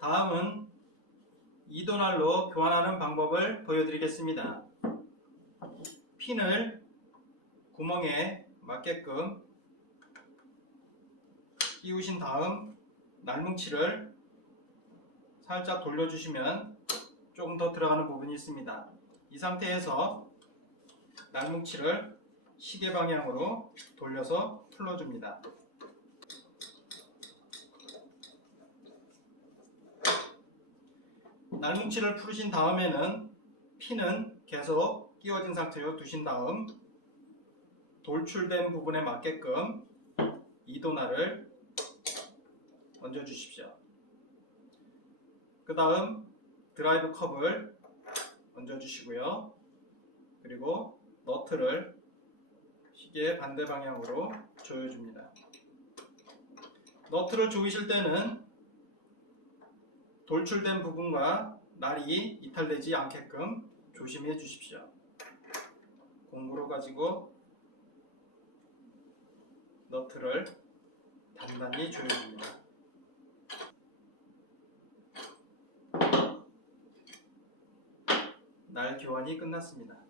다음은 이도날로 교환하는 방법을 보여드리겠습니다. 핀을 구멍에 맞게끔 끼우신 다음 날뭉치를 살짝 돌려주시면 조금 더 들어가는 부분이 있습니다. 이 상태에서 날뭉치를 시계 방향으로 돌려서 풀어줍니다. 날뭉치를 풀으신 다음에는 핀은 계속 끼워진 상태로 두신 다음 돌출된 부분에 맞게끔 이도날을 얹어 주십시오. 그 다음 드라이브 컵을 얹어 주시고요. 그리고 너트를 시계 반대 방향으로 조여줍니다. 너트를 조이실 때는 돌출된 부분과 날이 이탈되지 않게끔 조심해 주십시오. 공구로 가지고 너트를 단단히 조여줍니다. 날 교환이 끝났습니다.